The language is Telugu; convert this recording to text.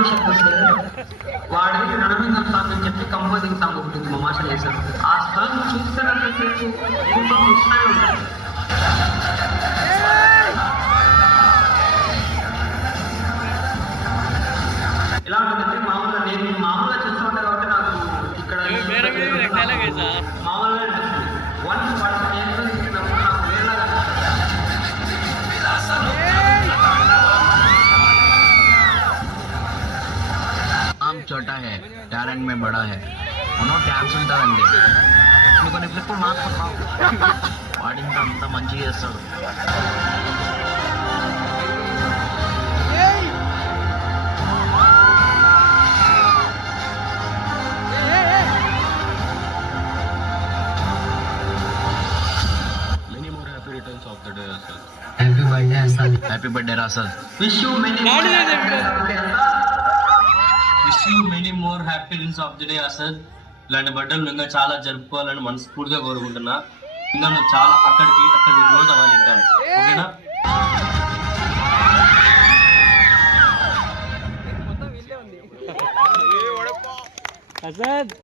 విషయానికి వస్తే వాడిని రణరంగం సాంగ్ అని చెప్పి కంపోజింగ్ సాంగ్ ఒకటి మా మాస్టర్ చేశారు. ఆ సాంగ్ చూస్తున్నంతసేపు ఇష్టమే ఉంటుంది. ఎలా ఉంటుందంటే మామూలుగా నేను మామూలుగా చూస్తూ ఉంటాను కాబట్టి నాకు ఇక్కడ మామూలుగా వన్స్ వాడు చేస్తున్నప్పుడు నాకు వేరేలాగా छोटा है टैलेंट में बड़ा है उन्होंने డ్యాన్స్ ఉంటుందండి మీకు కొన్ని ఇప్పుడు మాట్లాడుతున్నావు వాడింత అంత మంచిగా చేస్తాడు. Many more happy returns of the day, sir. Happy birthday, Asad. Happy birthday, Rasal. Wish you many more happy returns of the day Asad. ఇలాంటి బర్త్డేలు ఇంకా చాలా జరుపుకోవాలని మనస్ఫూర్తిగా కోరుకుంటున్నా. ఇంకా నువ్వు చాలా అక్కడికి క్లోజ్ అవ్వాలి ఇంకా, ఓకేనా?